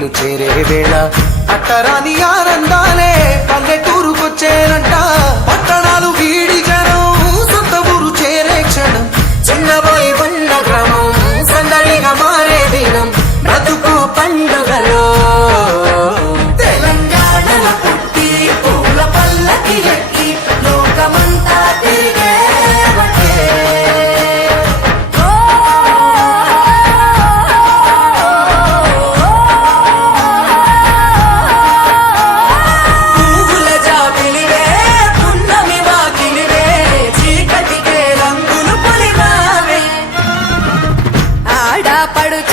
ఇల్లు చేరే వేళ అట్టరాని ఆనందాలే పల్లెటూరుకొచ్చేనంట పట్టణాలు వీడి జనం సొంత ఊరు చేరే క్షణం చిన్నబోయి బండ గ్రామం సందడిగా మారే దినం బ్రతుకు పండుగలో తెలంగాణల పుట్టి పూల పల్లకి ఎక్కి లోకమంతా తిరిగే పడుచు